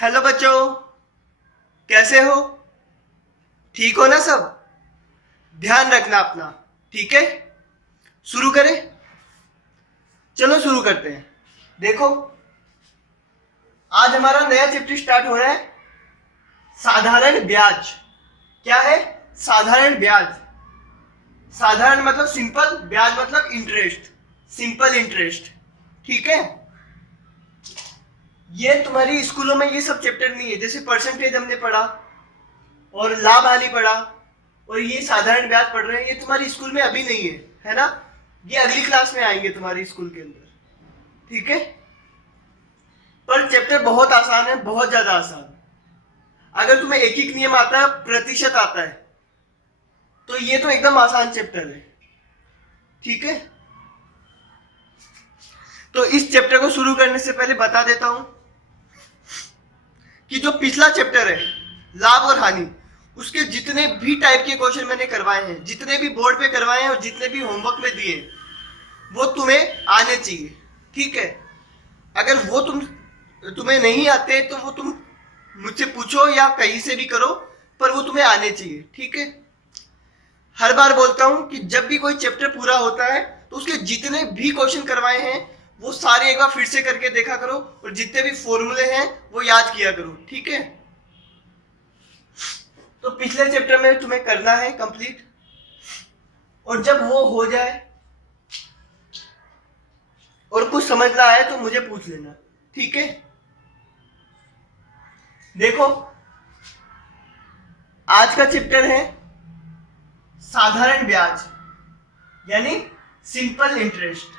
Hello बच्चों, कैसे हो? ठीक हो ना सब? ध्यान रखना अपना। ठीक है, शुरू करें। चलो शुरू करते हैं। देखो, आज हमारा नया चैप्टर स्टार्ट हो रहा है, साधारण ब्याज। क्या है? साधारण ब्याज। साधारण मतलब सिंपल, ब्याज मतलब इंटरेस्ट, सिंपल इंटरेस्ट। ठीक है, ये तुम्हारी स्कूलों में ये सब चैप्टर नहीं है। जैसे परसेंटेज हमने पढ़ा और लाभ हानि पढ़ा और ये साधारण ब्याज पढ़ रहे हैं, ये तुम्हारी स्कूल में अभी नहीं है ना? ये अगली क्लास में आएंगे तुम्हारी स्कूल के अंदर। ठीक है, पर चैप्टर बहुत आसान है, बहुत ज्यादा आसान। अगर तुम्हें एक एक नियम आता है, प्रतिशत आता है, तो ये तो एकदम आसान चैप्टर है। ठीक है, तो इस चैप्टर को शुरू करने से पहले बता देता हूं कि जो पिछला चैप्टर है, लाभ और हानि, उसके जितने भी टाइप के क्वेश्चन मैंने करवाए हैं, जितने भी बोर्ड पे करवाए हैं और जितने भी होमवर्क में दिए, वो तुम्हें आने चाहिए। ठीक है, अगर वो तुम्हें नहीं आते तो वो तुम मुझसे पूछो या कहीं से भी करो, पर वो तुम्हें आने चाहिए। ठीक है, हर बार बोलता हूं कि जब भी कोई चैप्टर पूरा होता है तो उसके जितने भी क्वेश्चन करवाए हैं वो सारे एक बार फिर से करके देखा करो, और जितने भी फॉर्मूले हैं वो याद किया करो। ठीक है, तो पिछले चैप्टर में तुम्हें करना है कंप्लीट, और जब वो हो जाए और कुछ समझ ना आए तो मुझे पूछ लेना। ठीक है, देखो, आज का चैप्टर है साधारण ब्याज, यानी सिंपल इंटरेस्ट।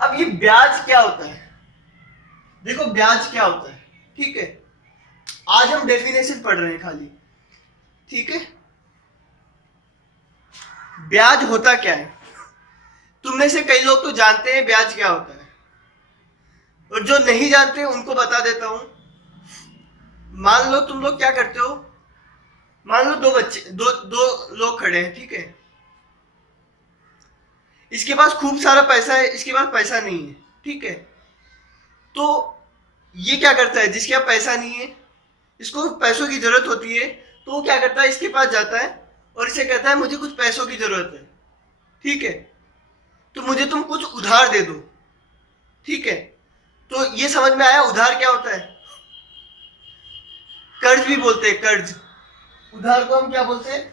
अब ये ब्याज क्या होता है? देखो, ब्याज क्या होता है। ठीक है, आज हम डेफिनेशन पढ़ रहे हैं खाली। ठीक है, ब्याज होता क्या है? तुम में से कई लोग तो जानते हैं ब्याज क्या होता है, और जो नहीं जानते उनको बता देता हूं। मान लो तुम लोग क्या करते हो, मान लो दो लोग खड़े हैं। ठीक है, इसके पास खूब सारा पैसा है, इसके पास पैसा नहीं है। ठीक है, तो ये क्या करता है? जिसके पास पैसा नहीं है, इसको पैसों की जरूरत होती है, तो वो क्या करता है? इसके पास जाता है और इसे कहता है मुझे कुछ पैसों की जरूरत है। ठीक है, तो मुझे तुम कुछ उधार दे दो। ठीक है, तो ये समझ में आया उधार क्या होता है? कर्ज भी बोलते हैं, कर्ज। उधार को हम क्या बोलते हैं?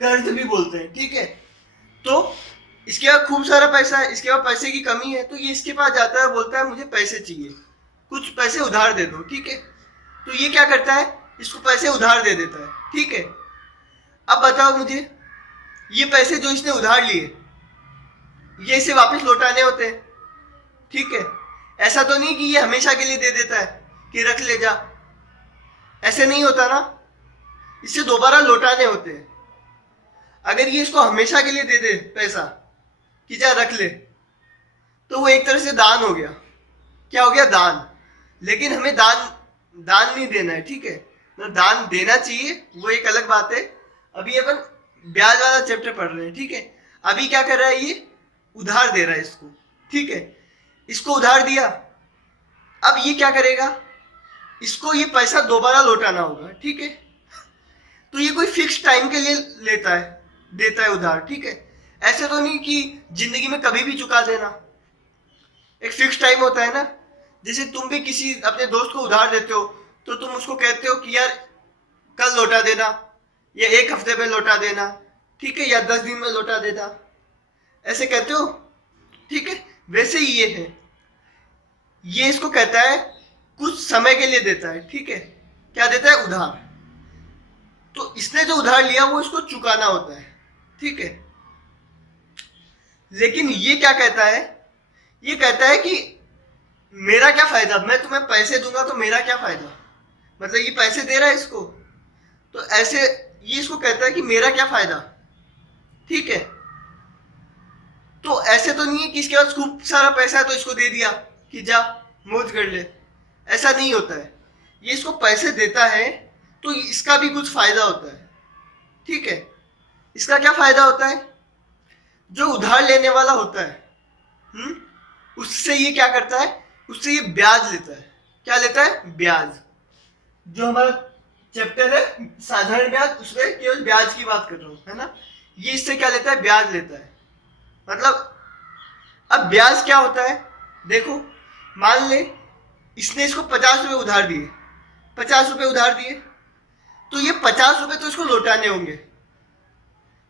कर्ज भी बोलते हैं। ठीक है, तो इसके पास खूब सारा पैसा है, इसके पास पैसे की कमी है, तो ये इसके पास जाता है, बोलता है मुझे पैसे चाहिए, कुछ पैसे उधार दे दो। ठीक है, तो ये क्या करता है? इसको पैसे उधार दे देता है। ठीक है, अब बताओ मुझे, ये पैसे जो इसने उधार लिए, ये इसे वापस लौटाने होते हैं। ठीक है, ऐसा तो नहीं कि ये हमेशा के लिए दे देता है कि रख ले जा, ऐसे नहीं होता ना, इसे दोबारा लौटाने होते हैं। अगर ये इसको हमेशा के लिए दे दे पैसा कि जा रख ले, तो वो एक तरह से दान हो गया। क्या हो गया? दान। लेकिन हमें दान दान नहीं देना है। ठीक है ना, दान देना चाहिए, वो एक अलग बात है। अभी अपन ब्याज वाला चैप्टर पढ़ रहे हैं। ठीक है, अभी क्या कर रहा है? ये उधार दे रहा है इसको। ठीक है, इसको उधार दिया, अब ये क्या करेगा? इसको ये पैसा दोबारा लौटाना होगा। ठीक है, तो ये कोई फिक्स टाइम के लिए लेता है, देता है उधार। ठीक है, ऐसे तो नहीं कि जिंदगी में कभी भी चुका देना, एक फिक्स टाइम होता है ना। जैसे तुम भी किसी अपने दोस्त को उधार देते हो, तो तुम उसको कहते हो कि यार कल लौटा देना, या एक हफ्ते में लौटा देना, ठीक है, या 10 दिन में लौटा देना, ऐसे कहते हो। ठीक है, वैसे ही ये है, ये इसको कहता है कुछ समय के लिए देता है। ठीक है, क्या देता है? उधार। तो इसने जो उधार लिया वो इसको चुकाना होता है। ठीक है, लेकिन ये क्या कहता है? ये कहता है कि मेरा क्या फायदा, मैं तुम्हें पैसे दूंगा तो मेरा क्या फायदा, मतलब ये पैसे दे रहा है इसको, तो ऐसे ये इसको कहता है कि मेरा क्या फायदा। ठीक है, तो ऐसे तो नहीं है कि इसके पास खूब सारा पैसा है तो इसको दे दिया कि जा मौज कर ले, ऐसा नहीं होता है। ये इसको पैसे देता है तो इसका भी कुछ फायदा होता है। ठीक है, इसका क्या फायदा होता है? जो उधार लेने वाला होता है, उससे ये क्या करता है उससे ये ब्याज लेता है। क्या लेता है? ब्याज। जो हमारा चैप्टर है साधारण ब्याज, उसमें केवल ब्याज की बात कर रहा हूं, है ना। ये इससे क्या लेता है? ब्याज लेता है। मतलब अब ब्याज क्या होता है? देखो, मान ले इसने इसको 50 रुपए उधार दिए, 50 रुपए उधार दिए, तो ये 50 रुपए तो इसको लौटाने होंगे,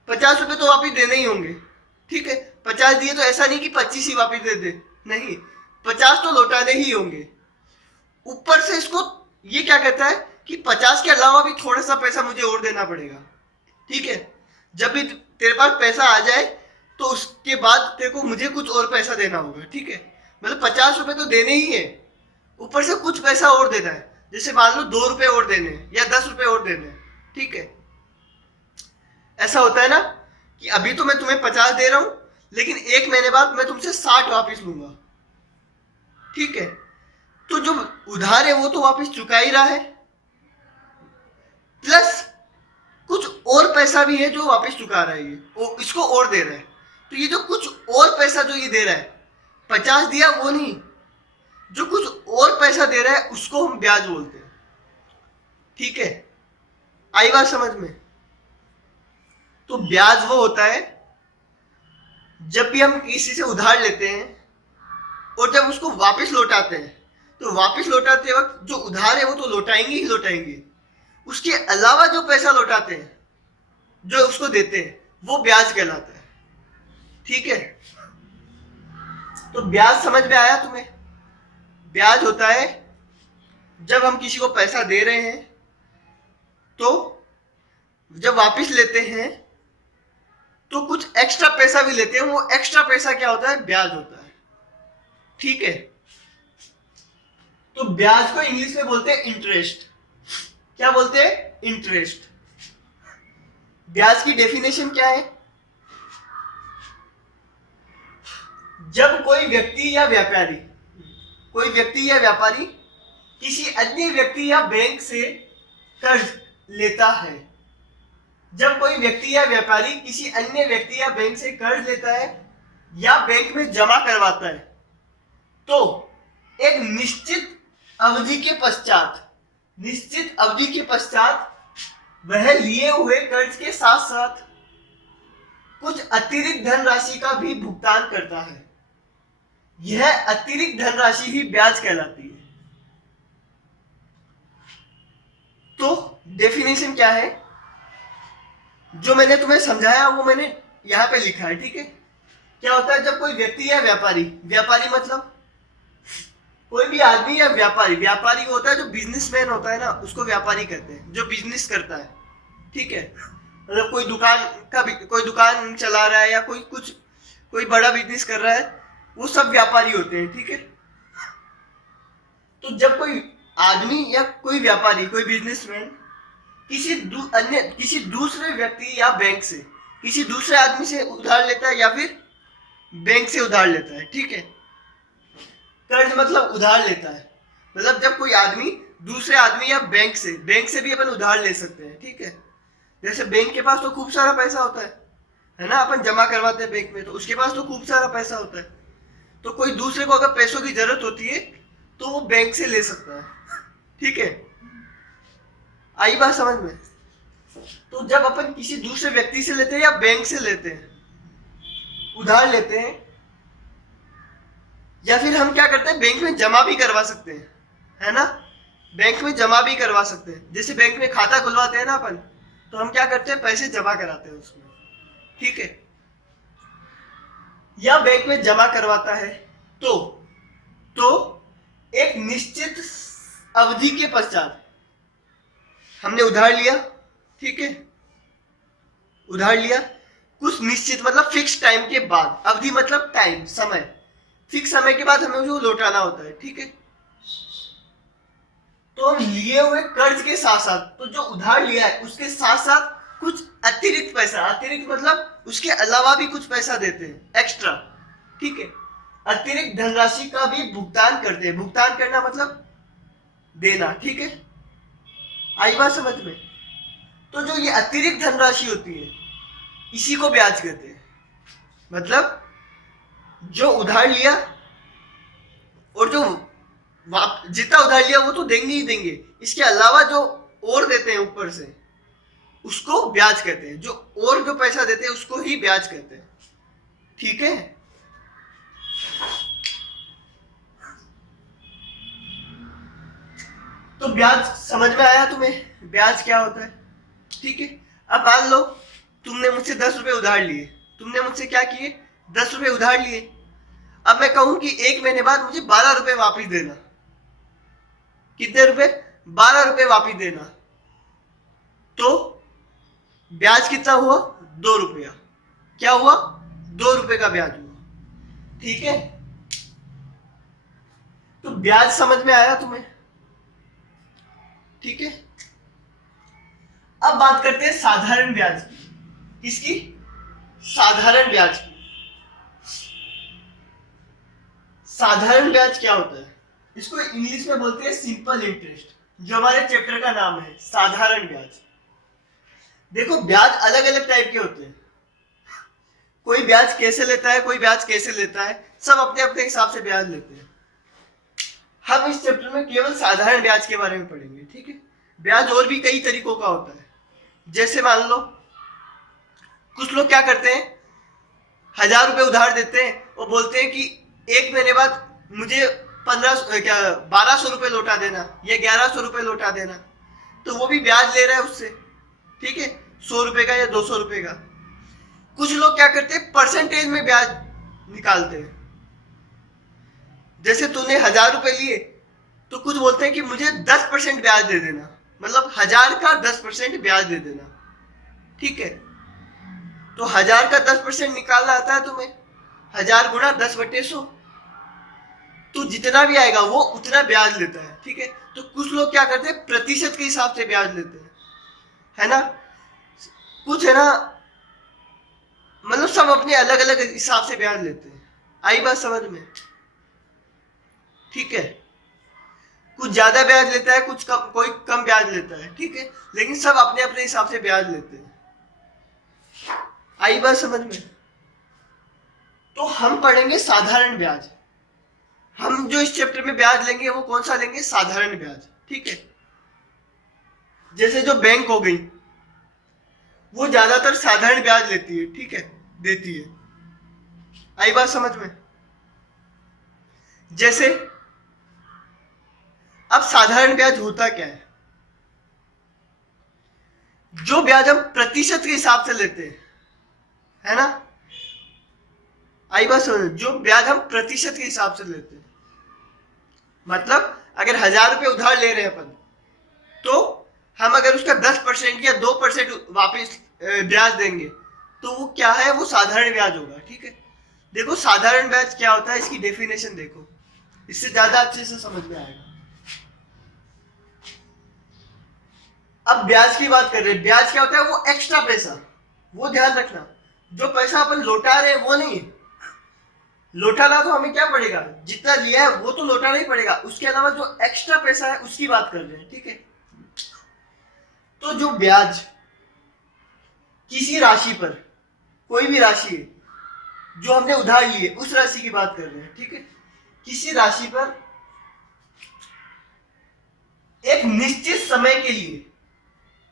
50 रुपए तो वापिस देने ही होंगे, ठीक है। 50 दिए तो ऐसा नहीं कि 25 ही वापिस दे दे, नहीं, 50 तो लौटाने ही होंगे। ऊपर से इसको ये क्या कहता है कि 50 के अलावा भी थोड़ा सा पैसा मुझे और देना पड़ेगा, ठीक है। जब भी तेरे पास पैसा आ जाए तो उसके बाद तेरे को मुझे कुछ और पैसा देना होगा, ठीक है। मतलब 50 रुपए तो देने ही है, ऊपर से कुछ पैसा और देना है। जैसे मान लो 2 रुपए और देने या 10 रुपए और देने, ठीक है। ऐसा होता है ना कि अभी तो मैं तुम्हें 50 दे रहा हूं, लेकिन 1 महीने बाद मैं तुमसे 60 वापिस लूंगा, ठीक है। तो जो उधार है वो तो वापिस चुका ही रहा है, प्लस कुछ और पैसा भी है जो वापस चुका रहा है, ये वो इसको और दे रहा है। तो ये जो कुछ और पैसा जो ये दे रहा है, 50 दिया वो नहीं, जो कुछ और पैसा दे रहा है उसको हम ब्याज बोलते हैं, ठीक है। आई बात समझ में? तो ब्याज वो होता है जब भी हम किसी से उधार लेते हैं और जब उसको वापस लौटाते हैं, तो वापस लौटाते वक्त जो उधार है वो तो लौटाएंगे ही लौटाएंगे, उसके अलावा जो पैसा लौटाते हैं, जो उसको देते हैं, वो ब्याज कहलाता है, ठीक है। तो ब्याज समझ में आया तुम्हें? ब्याज होता है जब हम किसी को पैसा दे रहे हैं, तो जब वापस लेते हैं तो कुछ एक्स्ट्रा पैसा भी लेते हैं, वो एक्स्ट्रा पैसा क्या होता है? ब्याज होता है, ठीक है। तो ब्याज को इंग्लिश में बोलते हैं इंटरेस्ट। क्या बोलते हैं? इंटरेस्ट। ब्याज की डेफिनेशन क्या है? जब कोई व्यक्ति या व्यापारी किसी अन्य व्यक्ति या बैंक से कर्ज लेता है, जब कोई व्यक्ति या व्यापारी किसी अन्य व्यक्ति या बैंक से कर्ज लेता है या बैंक में जमा करवाता है, तो एक निश्चित अवधि के पश्चात वह लिए हुए कर्ज के साथ साथ कुछ अतिरिक्त धनराशि का भी भुगतान करता है। यह अतिरिक्त धनराशि ही ब्याज कहलाती है। तो डेफिनेशन क्या है? जो मैंने तुम्हें समझाया वो मैंने यहां पे लिखा है, ठीक है। क्या होता है जब कोई व्यक्ति या व्यापारी मतलब कोई भी आदमी या व्यापारी होता है, जो बिजनेसमैन होता है ना, उसको व्यापारी कहते हैं, जो बिजनेस करता है, ठीक है। मतलब कोई दुकान चला रहा है या कोई बड़ा बिजनेस कर रहा है, वो सब व्यापारी होते हैं, ठीक है। तो जब कोई आदमी या कोई व्यापारी, कोई बिजनेसमैन किसी दूसरे व्यक्ति या बैंक से, किसी दूसरे आदमी से उधार लेता है या फिर बैंक से उधार लेता है, ठीक है। कर्ज मतलब उधार लेता है, मतलब जब कोई आदमी दूसरे आदमी या बैंक से भी अपन उधार ले सकते हैं, ठीक है। जैसे बैंक के पास तो खूब सारा पैसा होता है ना, अपन जमा करवाते हैं बैंक में, तो उसके पास तो खूब सारा पैसा होता है। तो कोई दूसरे को अगर पैसों की जरूरत होती है तो वो बैंक से ले सकता है, ठीक है। आई बात समझ में? तो जब अपन किसी दूसरे व्यक्ति से लेते हैं या बैंक से लेते हैं, उधार लेते हैं, या फिर हम क्या करते हैं, बैंक में जमा भी करवा सकते हैं, है ना। बैंक में जमा भी करवा सकते हैं, जैसे बैंक में खाता खुलवाते हैं ना अपन, तो हम क्या करते हैं, पैसे जमा कराते हैं उसमें, ठीक है। या बैंक में जमा करवाता है तो एक निश्चित अवधि के पश्चात हमने उधार लिया, ठीक है, उधार लिया कुछ निश्चित मतलब फिक्स टाइम के बाद, अवधि मतलब टाइम, समय, फिक्स समय के बाद हमें जो लौटाना होता है, ठीक है। तो हम लिए हुए कर्ज के साथ साथ, तो जो उधार लिया है उसके साथ साथ कुछ अतिरिक्त पैसा, अतिरिक्त मतलब उसके अलावा भी कुछ पैसा देते हैं, एक्स्ट्रा, ठीक है। अतिरिक्त धनराशि का भी भुगतान करते हैं। भुगतान करना मतलब देना, ठीक है। आई बात समझ में? तो जो ये अतिरिक्त धनराशि होती है इसी को ब्याज कहते हैं। मतलब जो उधार लिया और जो जितना उधार लिया वो तो देंगे ही देंगे, इसके अलावा जो और देते हैं ऊपर से उसको ब्याज कहते हैं, जो और जो पैसा देते हैं उसको ही ब्याज कहते हैं। ठीक है, तो ब्याज समझ में आया तुम्हें, ब्याज क्या होता है? ठीक है, अब मान लो तुमने मुझसे 10 रुपए उधार लिए, तुमने मुझसे क्या किए, 10 रुपए उधार लिए। अब मैं कहूं कि 1 महीने बाद मुझे 12 रुपए वापिस देना। कितने रुपए? 12 रुपए वापिस देना। तो ब्याज कितना हुआ? 2 रुपया। क्या हुआ? 2 रुपए का ब्याज हुआ। ठीक है, तो ब्याज समझ में आया तुम्हें? ठीक है, अब बात करते हैं साधारण ब्याज की। किसकी? साधारण ब्याज की। साधारण ब्याज क्या होता है? इसको इंग्लिश में बोलते हैं सिंपल इंटरेस्ट, जो हमारे चैप्टर का नाम है साधारण ब्याज। देखो, ब्याज अलग अलग टाइप के होते हैं, कोई ब्याज कैसे लेता है, कोई ब्याज कैसे लेता है, सब अपने अपने हिसाब से ब्याज लेते हैं। हम इस चैप्टर में केवल साधारण ब्याज के बारे में पढ़ेंगे। ठीक है, ब्याज और भी कई तरीकों का होता है। जैसे मान लो कुछ लोग क्या करते हैं, 1000 रुपए उधार देते हैं और बोलते हैं कि 1 महीने बाद मुझे 1200 रुपए लौटा देना या 1100 रुपए लौटा देना। तो वो भी ब्याज ले रहा है उससे। ठीक है, 100 रुपए का या 200 रुपए का। कुछ लोग क्या करते हैं, परसेंटेज में ब्याज निकालते हैं। जैसे तूने 1000 रुपए लिए तो कुछ बोलते हैं कि मुझे 10% ब्याज दे देना, मतलब 1000 का 10% ब्याज दे देना। ठीक है, तो 1000 का 10% निकालना आता है तुम्हें? 1000 गुणा 10/100, तो जितना भी आएगा वो उतना ब्याज लेता है। ठीक है, तो कुछ लोग क्या करते हैं, प्रतिशत के हिसाब से ब्याज लेते हैं, है ना। कुछ है ना, मतलब सब अपने अलग अलग हिसाब से ब्याज लेते हैं। आई बात समझ में? ठीक है, कुछ ज्यादा ब्याज लेता है, कुछ कम, कोई कम ब्याज लेता है। ठीक है, लेकिन सब अपने अपने हिसाब से ब्याज लेते हैं। आई बात समझ में? तो हम पढ़ेंगे साधारण ब्याज। हम जो इस चैप्टर में ब्याज लेंगे वो कौन सा लेंगे? साधारण ब्याज। ठीक है, जैसे जो बैंक हो गई वो ज्यादातर साधारण ब्याज लेती है। ठीक है, देती है। आई बात समझ में? जैसे अब साधारण ब्याज होता क्या है? जो ब्याज हम प्रतिशत के हिसाब से लेते हैं, है ना। आई बात समझ? जो ब्याज हम प्रतिशत के हिसाब से लेते हैं, मतलब अगर 1000 रुपए उधार ले रहे हैं अपन, तो हम अगर उसका 10% या 2% वापिस ब्याज देंगे तो वो क्या है? वो साधारण ब्याज होगा। ठीक है, देखो साधारण ब्याज क्या होता है, इसकी डेफिनेशन देखो, इससे ज्यादा अच्छे से समझ में आएगा। अब ब्याज की बात कर रहे हैं। ब्याज क्या होता है? वो एक्स्ट्रा पैसा, वो ध्यान रखना, जो पैसा अपन लौटा रहे हैं वो नहीं है। लौटाना तो हमें क्या पड़ेगा, जितना लिया है वो तो लौटाना ही पड़ेगा, उसके अलावा जो एक्स्ट्रा पैसा है उसकी बात कर रहे हैं। ठीक है, तो जो ब्याज किसी राशि पर, कोई भी राशि है जो हमने उधार ली है उस राशि की बात कर रहे हैं। ठीक है, किसी राशि पर एक निश्चित समय के लिए,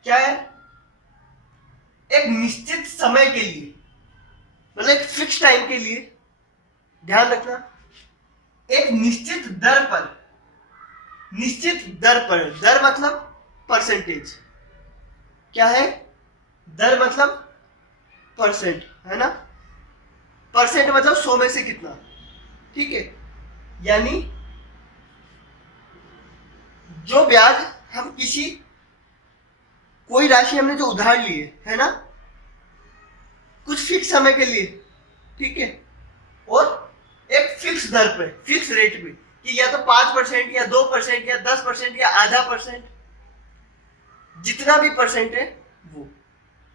क्या है? एक निश्चित समय के लिए, मतलब एक फिक्स टाइम के लिए, ध्यान रखना, एक निश्चित दर पर, निश्चित दर पर, दर मतलब परसेंटेज, क्या है? दर मतलब परसेंट, है ना। परसेंट मतलब 100 में से कितना। ठीक है, यानी जो ब्याज हम किसी, कोई राशि हमने जो उधार ली है ना, कुछ फिक्स समय के लिए, ठीक है, और एक फिक्स दर पे, फिक्स रेट पे, कि या तो 5% या 2% या 10% या आधा %, जितना भी % है वो।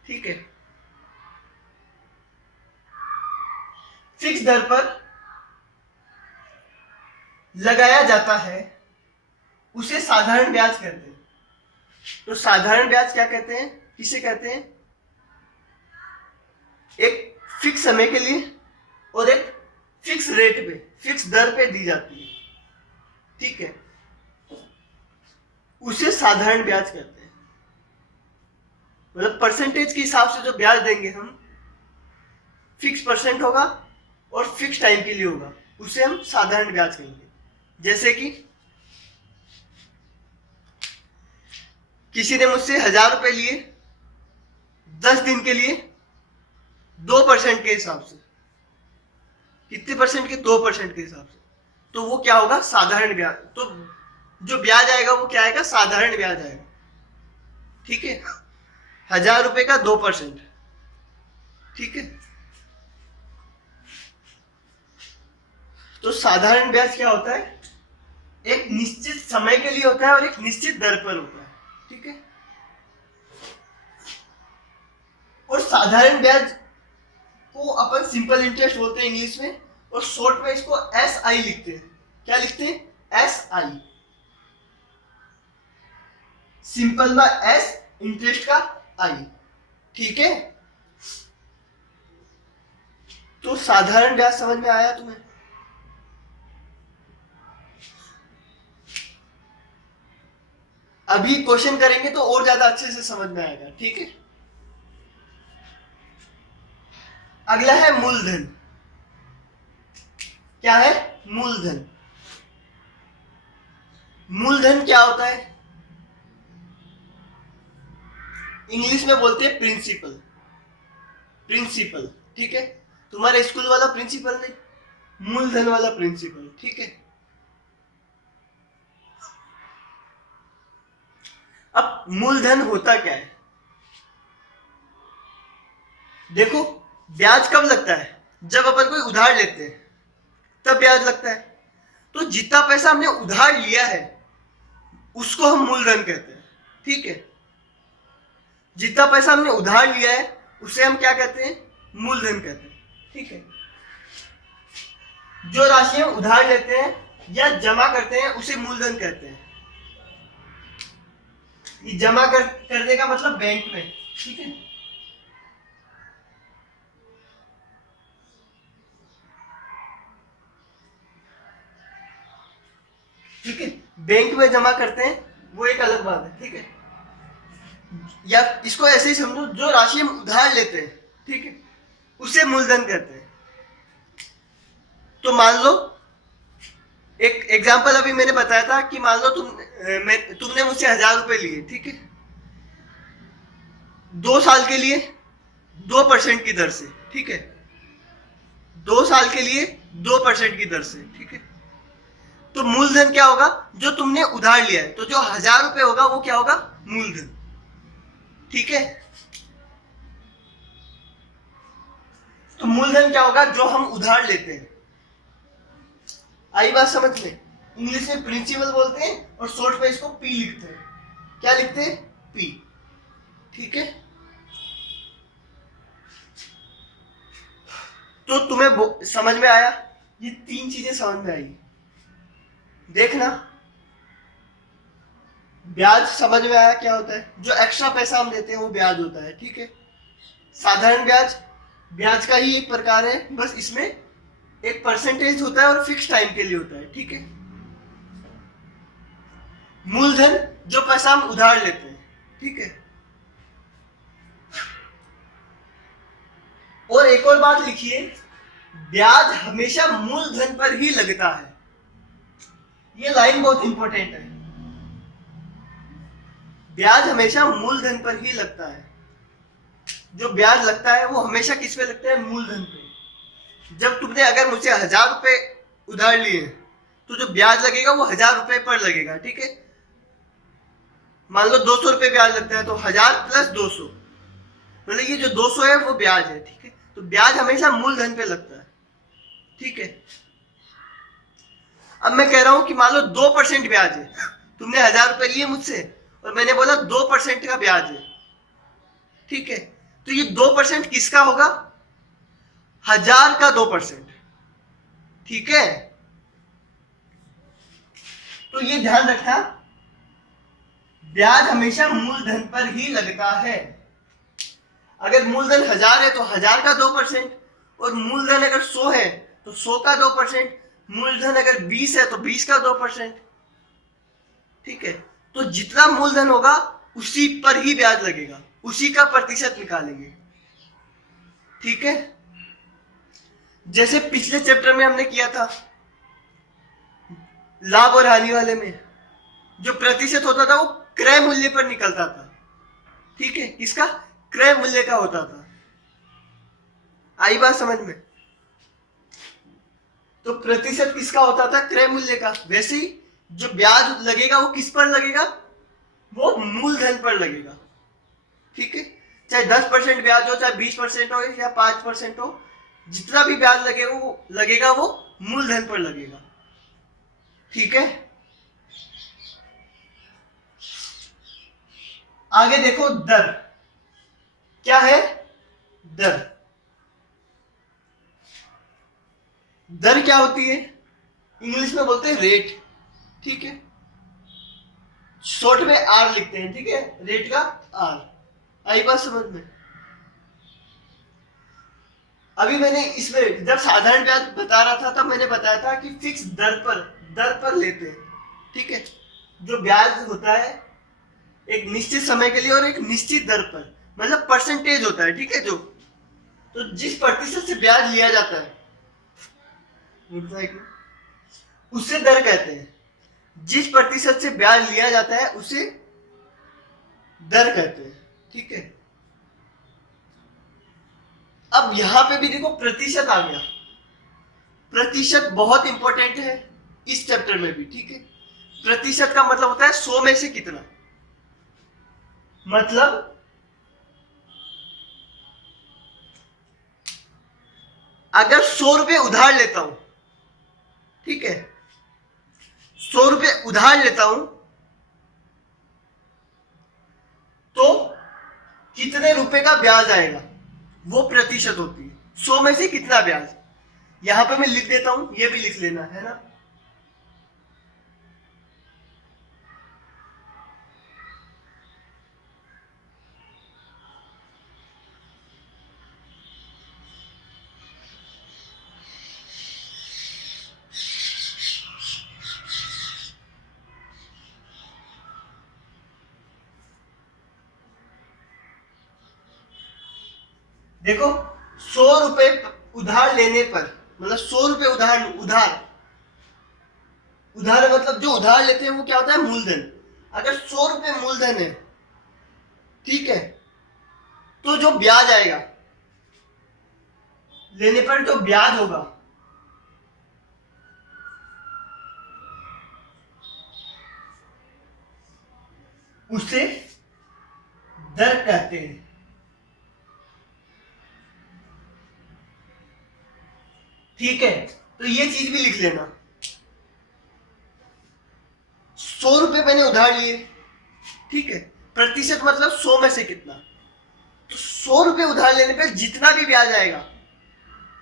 ठीक है, फिक्स दर पर लगाया जाता है, उसे साधारण ब्याज कहते हैं। तो साधारण ब्याज क्या कहते हैं, किसे कहते हैं? एक फिक्स समय के लिए और एक फिक्स रेट पे, फिक्स दर पे दी जाती है। ठीक है, उसे साधारण ब्याज कहते हैं। मतलब परसेंटेज के हिसाब से जो ब्याज देंगे हम, फिक्स परसेंट होगा और फिक्स टाइम के लिए होगा, उसे हम साधारण ब्याज कहेंगे। जैसे कि किसी ने मुझसे 1,000 रुपए लिए 10 दिन के लिए 2% के हिसाब से। कितने परसेंट के? 2% के हिसाब से। तो वो क्या होगा? साधारण ब्याज। तो जो ब्याज आएगा वो क्या आएगा? साधारण ब्याज आएगा। ठीक है, 1,000 रुपए का 2%। ठीक है, तो साधारण ब्याज क्या होता है? एक निश्चित समय के लिए होता है और एक निश्चित दर पर होता है। ठीक है, और साधारण ब्याज को अपन सिंपल इंटरेस्ट बोलते हैं इंग्लिश में, और शॉर्ट में इसको SI लिखते हैं। क्या लिखते हैं? SI। सिंपल का S, इंटरेस्ट का I। ठीक है, तो साधारण ब्याज समझ में आया तुम्हें? अभी क्वेश्चन करेंगे तो और ज्यादा अच्छे से समझ में आएगा। ठीक है, अगला है मूलधन। क्या है? मूलधन। मूलधन क्या होता है? इंग्लिश में बोलते हैं प्रिंसिपल। प्रिंसिपल, ठीक है, तुम्हारे स्कूल वाला प्रिंसिपल नहीं, मूलधन वाला प्रिंसिपल। ठीक है, अब मूलधन होता क्या है? देखो, ब्याज कब लगता है? जब अपन कोई उधार लेते हैं तब ब्याज लगता है। तो जितना पैसा हमने उधार लिया है उसको हम मूलधन कहते हैं। ठीक है, जितना पैसा हमने उधार लिया है उसे हम क्या कहते हैं? मूलधन कहते हैं। ठीक है, जो राशि हम उधार लेते हैं या जमा करते हैं उसे मूलधन कहते हैं। ये जमा करने का मतलब बैंक में। ठीक है, ठीक है, बैंक में जमा करते हैं वो एक अलग बात है। ठीक है, या इसको ऐसे ही समझो, जो राशि हम उधार लेते हैं, ठीक है, उसे मूलधन कहते हैं। तो मान लो, एक एग्जांपल अभी मैंने बताया था कि मान लो तुमने मुझसे 1,000 रुपए लिए। ठीक है, 2 साल के लिए 2% की दर से। ठीक है, 2 साल के लिए 2% की दर से। ठीक है, तो मूलधन क्या होगा? जो तुमने उधार लिया है, तो जो 1,000 रुपए होगा वो क्या होगा? मूलधन। ठीक है, तो मूलधन क्या होगा? जो हम उधार लेते हैं। आई बात समझ में? इंग्लिश में प्रिंसिपल बोलते हैं और शॉर्ट में इसको P लिखते हैं। क्या लिखते हैं? P। ठीक है, तो तुम्हें समझ में आया? ये 3 चीजें समझ में आई। देखना, ब्याज समझ में आया क्या होता है? जो एक्स्ट्रा पैसा हम देते हैं वो ब्याज होता है। ठीक है, साधारण ब्याज ब्याज का ही एक प्रकार है, बस इसमें एक परसेंटेज होता है और फिक्स टाइम के लिए होता है। ठीक है, मूलधन जो पैसा हम उधार लेते हैं। ठीक है, और एक और बात लिखिए, ब्याज हमेशा मूलधन पर ही लगता है। ये लाइन बहुत इंपॉर्टेंट है। ब्याज हमेशा मूलधन पर ही लगता है। जो ब्याज लगता है वो हमेशा किस पे लगता है? मूलधन पे। जब तुमने अगर मुझसे 1,000 रुपए उधार लिए तो जो ब्याज लगेगा वो 1,000 रुपए पर लगेगा। ठीक है, मान लो 200 रुपए ब्याज लगता है, तो 1,000 प्लस 200, मतलब ये जो 200 है वो ब्याज है। ठीक है, तो ब्याज हमेशा मूलधन पे लगता है। ठीक है, अब मैं कह रहा हूं कि मान लो 2% ब्याज है, तुमने 1,000 रुपए लिए मुझसे और मैंने बोला 2% का ब्याज है। ठीक है, तो ये 2% किसका होगा? 1,000 का 2%। ठीक है, तो ये ध्यान रखना, ब्याज हमेशा मूलधन पर ही लगता है। अगर मूलधन 1,000 है तो 1,000 का 2%, और मूलधन अगर 100 है तो 100 का 2%, मूलधन अगर 20 है तो 20 का 2%। ठीक है, तो जितना मूलधन होगा उसी पर ही ब्याज लगेगा, उसी का प्रतिशत निकालेंगे। ठीक है, जैसे पिछले चैप्टर में हमने किया था लाभ और हानि वाले में, जो प्रतिशत होता था वो क्रय मूल्य पर निकलता था। ठीक है, किसका? क्रय मूल्य का होता था। आई बात समझ में? तो प्रतिशत किसका होता था? क्रय मूल्य का। वैसे ही जो ब्याज लगेगा वो किस पर लगेगा? वो मूलधन पर लगेगा। ठीक है, चाहे 10% ब्याज हो, चाहे 20% हो, या 5% हो, जितना भी ब्याज लगेगा वो मूलधन पर लगेगा। ठीक है, आगे देखो दर। क्या है? दर। दर क्या होती है? इंग्लिश में बोलते हैं रेट। ठीक है, शॉर्ट में आर लिखते हैं। ठीक है, रेट का आर। आई बात समझ में? अभी मैंने इसमें जब साधारण ब्याज बता रहा था तब मैंने बताया था कि फिक्स दर पर लेते हैं। ठीक है, जो ब्याज होता है एक निश्चित समय के लिए और एक निश्चित दर पर, मतलब परसेंटेज होता है। ठीक है, जो तो जिस प्रतिशत से ब्याज लिया जाता है उसे दर कहते हैं। जिस प्रतिशत से ब्याज लिया जाता है उसे दर कहते हैं। ठीक है, अब यहां पे भी देखो प्रतिशत आ गया। प्रतिशत बहुत इंपॉर्टेंट है इस चैप्टर में भी। ठीक है, प्रतिशत का मतलब होता है 100 में से कितना। मतलब अगर 100 रुपए उधार लेता हूं, ठीक है, 100 रुपए उधार लेता हूं तो कितने रुपए का ब्याज आएगा, वो प्रतिशत होती है। 100 में से कितना ब्याज। यहां पे मैं लिख देता हूं, ये भी लिख लेना है ना। देखो 100 रुपए उधार लेने पर, मतलब 100 रुपए उधार मतलब जो उधार लेते हैं वो क्या होता है? मूलधन। अगर 100 रुपए मूलधन है, ठीक है, तो जो ब्याज आएगा लेने पर, जो ब्याज होगा उसे दर कहते हैं। ठीक है, तो ये चीज भी लिख लेना। 100 रुपए मैंने उधार लिए, ठीक है, प्रतिशत मतलब 100 में से कितना। तो 100 रुपए उधार लेने पर जितना भी ब्याज आएगा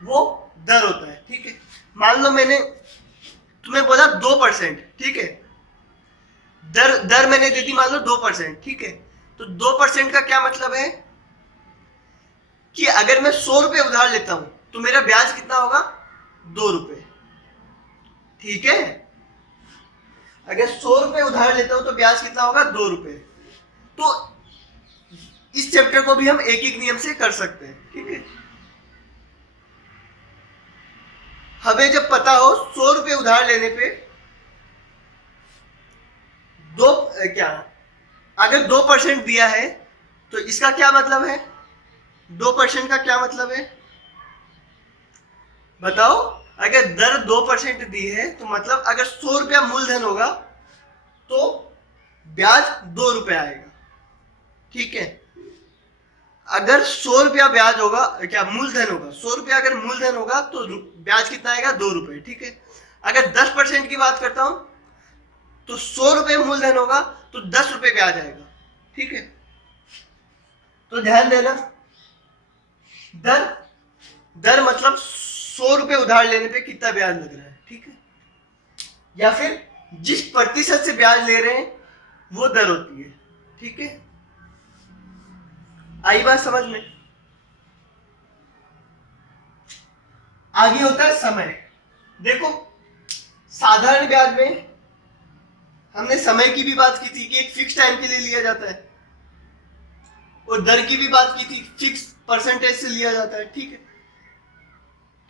वो दर होता है। ठीक है, मान लो मैंने तुम्हें बोला 2%। ठीक है, दर मैंने दे दी मान लो 2%। ठीक है, तो 2% का क्या मतलब है कि अगर मैं 100 रुपए उधार लेता हूं तो मेरा ब्याज कितना होगा? 2 रुपए। ठीक है, अगर 100 रुपए उधार लेता हूं तो ब्याज कितना होगा? 2 रुपए। तो इस चैप्टर को भी हम एक एक नियम से कर सकते हैं। ठीक है, हमें जब पता हो 100 रुपए उधार लेने पे दो क्या, अगर 2% दिया है तो इसका क्या मतलब है? 2% का क्या मतलब है बताओ? अगर दर 2% दी है तो मतलब अगर 100 रुपया मूलधन होगा तो ब्याज 2 रुपए आएगा। ठीक है, अगर 100 रुपया ब्याज होगा, क्या मूलधन होगा, 100 रुपया अगर मूलधन होगा तो ब्याज कितना आएगा? 2 रुपए। ठीक है, अगर 10% की बात करता हूं तो 100 रुपए मूलधन होगा तो 10 रुपए ब्याज आएगा। ठीक है, तो ध्यान देना, दर दर मतलब 100 रुपए उधार लेने पे कितना ब्याज लग रहा है। ठीक है, या फिर जिस प्रतिशत से ब्याज ले रहे हैं वो दर होती है। ठीक है, आई बात समझ में? आगे होता है समय। देखो साधारण ब्याज में हमने समय की भी बात की थी कि एक फिक्स टाइम के लिए लिया जाता है, और दर की भी बात की थी, फिक्स परसेंटेज से लिया जाता है, ठीक है।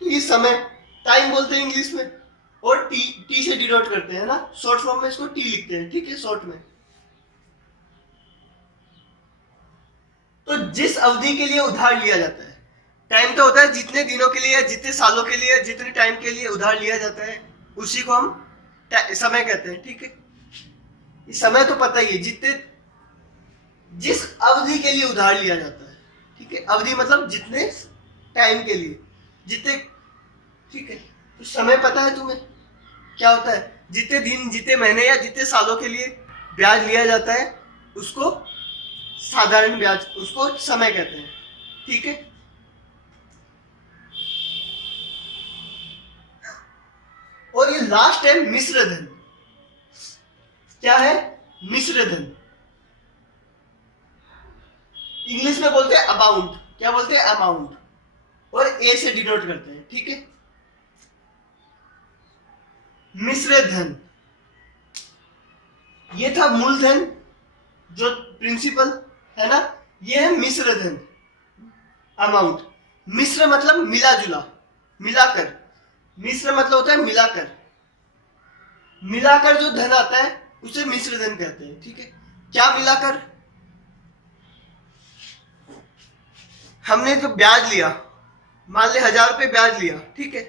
तो ये समय टाइम बोलते हैं इंग्लिश में, और टी टी से डिनोट करते हैं ना, शॉर्ट फॉर्म में इसको टी लिखते हैं, ठीक है, शॉर्ट में। तो जिस अवधि के लिए उधार लिया जाता है, टाइम तो होता है जितने दिनों के लिए, जितने सालों के लिए, जितने टाइम के लिए उधार लिया जाता है, उसी को हम समय कहते हैं, ठीक है। समय तो पता ही है, जितने जिस अवधि के लिए उधार लिया जाता है, ठीक है, अवधि मतलब जितने टाइम के लिए, जितने, ठीक है। तो समय पता है तुम्हें क्या होता है, जितने दिन, जितने महीने या जितने सालों के लिए ब्याज लिया जाता है, उसको साधारण ब्याज, उसको समय कहते हैं, ठीक है। और ये लास्ट है मिश्र धन। क्या है? मिश्र धन। इंग्लिश में बोलते हैं अमाउंट। क्या बोलते हैं? अमाउंट। और ए से डिनोट करते हैं, ठीक है। मिश्र धन, ये था मूलधन, जो प्रिंसिपल है ना, ये है मिश्र धन, अमाउंट। मिश्र मतलब मिला जुला, मिलाकर। मिश्र मतलब होता है मिलाकर। मिलाकर जो धन आता है उसे मिश्र धन कहते हैं, ठीक है। क्या मिलाकर? हमने जो ब्याज लिया, मान ले 1000 रुपए ब्याज लिया, ठीक है।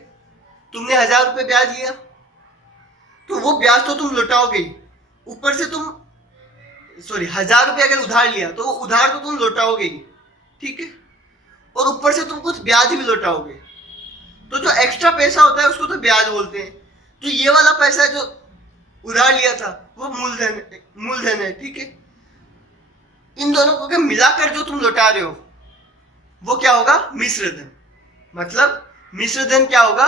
तुमने 1000 रुपए ब्याज लिया, तो वो ब्याज तो तुम लौटाओगे ही, ऊपर से तुम 1000 रुपए अगर उधार लिया तो वो उधार तो तुम लौटाओगे ही, ठीक है। और ऊपर से तुम कुछ ब्याज भी लौटाओगे। तो जो एक्स्ट्रा पैसा होता है उसको तो ब्याज बोलते हैं। तो ये वाला पैसा जो उधार लिया था वो मूलधन है, ठीक है। इन दोनों को मिलाकर जो तुम लौटा रहे हो वो क्या होगा? मिश्र धन। मतलब मिश्र धन क्या होगा?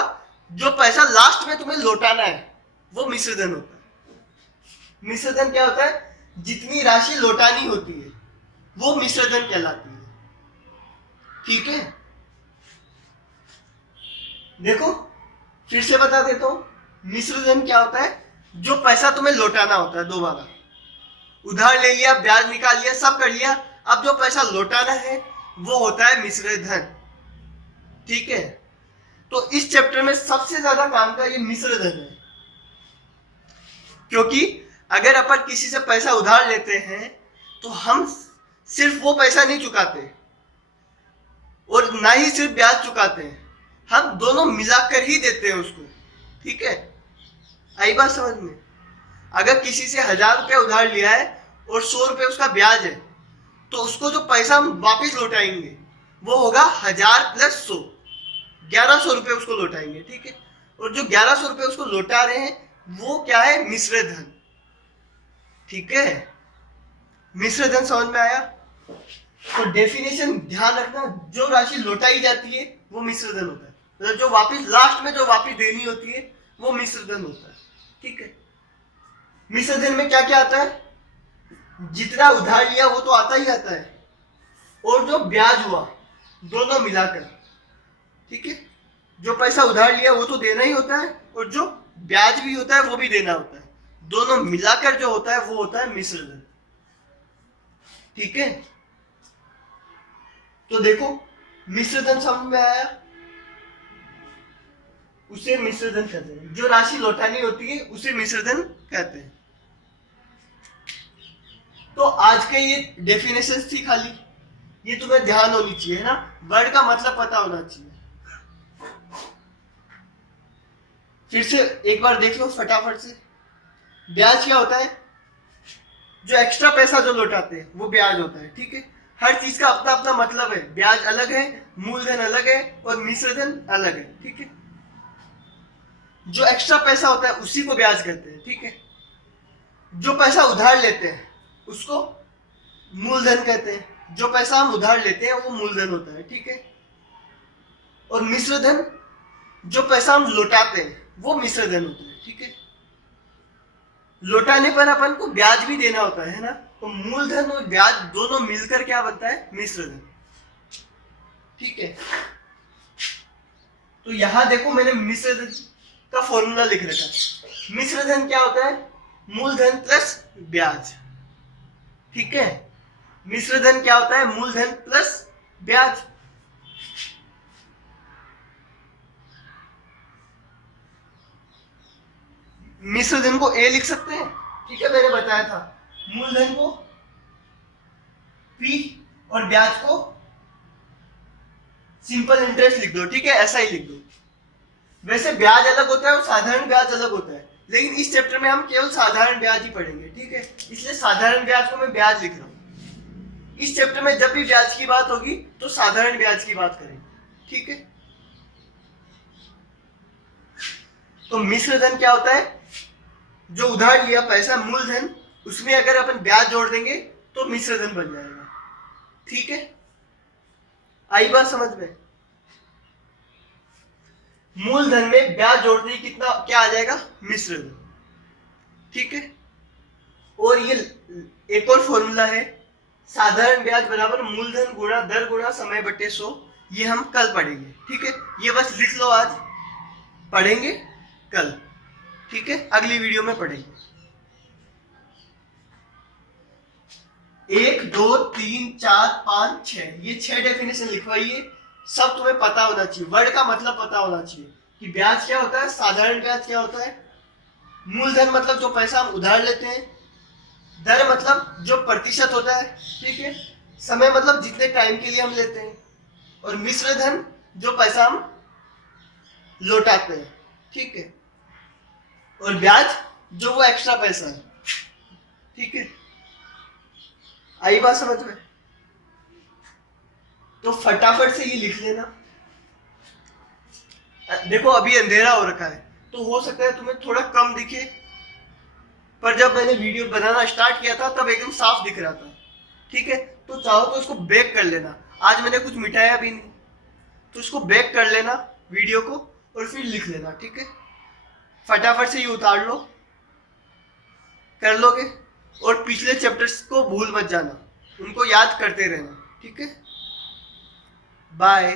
जो पैसा लास्ट में तुम्हें लौटाना है वो मिश्र धन होता है। मिश्र धन क्या होता है? जितनी राशि लौटानी होती है वो मिश्र धन कहलाती है, ठीक है। देखो फिर से बता देता हूं, मिश्र धन क्या होता है? जो पैसा तुम्हें लौटाना होता है दोबारा, उधार ले लिया, ब्याज निकाल लिया, सब कर लिया, अब जो पैसा लौटाना है वो होता है मिश्र धन, ठीक है। तो इस चैप्टर में सबसे ज्यादा काम का ये मिश्र धन है, क्योंकि अगर अपन किसी से पैसा उधार लेते हैं तो हम सिर्फ वो पैसा नहीं चुकाते और ना ही सिर्फ ब्याज चुकाते हैं, हम दोनों मिलाकर ही देते हैं उसको, ठीक है। आई बात समझ में? अगर किसी से 1000 रुपया उधार लिया है और 100 रुपये उसका ब्याज है, तो उसको जो पैसा हम वापिस लौटाएंगे वो होगा 1000 प्लस 100, 1100 रुपये उसको लौटाएंगे, ठीक है। और जो 1100 रुपये उसको लौटा रहे हैं वो क्या है? मिश्र धन, ठीक है। मिश्र धन समझ में आया? तो डेफिनेशन ध्यान रखना, जो राशि लौटाई जाती है वो मिश्र धन होता है, मतलब जो वापिस लास्ट में जो वापिस देनी होती है वो मिश्र धन होता है, ठीक है। मिश्र धन में क्या क्या आता है? जितना उधार लिया वो तो आता ही आता है, और जो ब्याज हुआ दोनों मिलाकर, ठीक है। जो पैसा उधार लिया वो तो देना ही होता है, और जो ब्याज भी होता है वो भी देना होता है, दोनों मिलाकर जो होता है वो होता है मिश्र धन, ठीक है। तो देखो मिश्र धन समझ में आया? उसे मिश्र धन कहते हैं, जो राशि लौटानी होती है उसे मिश्र धन कहते हैं। तो आज के ये डेफिनेशन थी खाली, ये तुम्हें ध्यान होनी चाहिए, है ना, वर्ड का मतलब पता होना चाहिए। फिर से एक बार देख लो फटाफट से। ब्याज क्या होता है? जो एक्स्ट्रा पैसा जो लौटाते हैं वो ब्याज होता है, ठीक है। हर चीज का अपना अपना मतलब है, ब्याज अलग है, मूलधन अलग है और मिश्र धन अलग है, ठीक है। जो एक्स्ट्रा पैसा होता है उसी को ब्याज कहते हैं, ठीक है। जो पैसा उधार लेते हैं उसको मूलधन कहते हैं, जो पैसा हम उधार लेते हैं वो मूलधन होता है, ठीक है। और मिश्र धन, जो पैसा हम लौटाते हैं वो मिश्र धन होता है, ठीक है। लौटाने पर अपन को ब्याज भी देना होता है ना, तो मूलधन और ब्याज दोनों मिलकर क्या बनता है? मिश्र धन, ठीक है। तो यहां देखो मैंने मिश्र धन का फॉर्मूला लिख रखा है। मिश्र धन क्या होता है? मूलधन प्लस ब्याज। ठीक है, मिश्र धन क्या होता है? मूलधन प्लस ब्याज। मिश्र धन को ए लिख सकते हैं, ठीक है, मैंने बताया था। मूलधन को पी और ब्याज को सिंपल इंटरेस्ट लिख दो, ठीक है, ऐसा ही लिख दो। वैसे ब्याज अलग होता है और साधारण ब्याज अलग होता है, लेकिन इस चैप्टर में हम केवल साधारण ब्याज ही पढ़ेंगे, ठीक है, इसलिए साधारण ब्याज को मैं ब्याज लिख रहा हूं। इस चैप्टर में जब भी ब्याज की बात होगी तो साधारण ब्याज की बात करेंगे, ठीक है। तो मिश्र धन क्या होता है? जो उधार लिया पैसा मूलधन, उसमें अगर अपन ब्याज जोड़ देंगे तो मिश्र धन बन जाएगा, ठीक है। आई बात समझ में? मूलधन में ब्याज जोड़ते ही कितना क्या आ जाएगा? मिश्र धन, ठीक है। और ये एक और फॉर्मूला है, साधारण ब्याज बराबर मूलधन गुणा दर गुणा समय बटे 100। ये हम कल पढ़ेंगे, ठीक है, ये बस लिख लो, आज पढ़ेंगे कल, ठीक है, अगली वीडियो में पढ़ेंगे। 1 2 3 4 5 6 ये 6 डेफिनेशन लिखवाइए। सब तुम्हें पता होना चाहिए, वर्ड का मतलब पता होना चाहिए कि ब्याज क्या होता है, साधारण ब्याज क्या होता है, मूलधन मतलब जो पैसा हम उधार लेते हैं, दर मतलब जो प्रतिशत होता है, ठीक है, समय मतलब जितने टाइम के लिए हम लेते हैं, और मिश्र धन जो पैसा हम लौटाते हैं, ठीक है, और ब्याज जो वो एक्स्ट्रा पैसा है, ठीक है। आई बात समझ में? तो फटाफट से ये लिख लेना। देखो अभी अंधेरा हो रखा है तो हो सकता है तुम्हें थोड़ा कम दिखे, पर जब मैंने वीडियो बनाना स्टार्ट किया था तब एकदम साफ दिख रहा था, ठीक है। तो चाहो तो इसको बैक कर लेना, आज मैंने कुछ मिटाया भी नहीं, तो इसको बैक कर लेना वीडियो को और फिर लिख लेना, ठीक है। फटाफट से ये उतार लो, कर लोगे, और पिछले चैप्टर्स को भूल मत जाना, उनको याद करते रहना, ठीक है। बाय।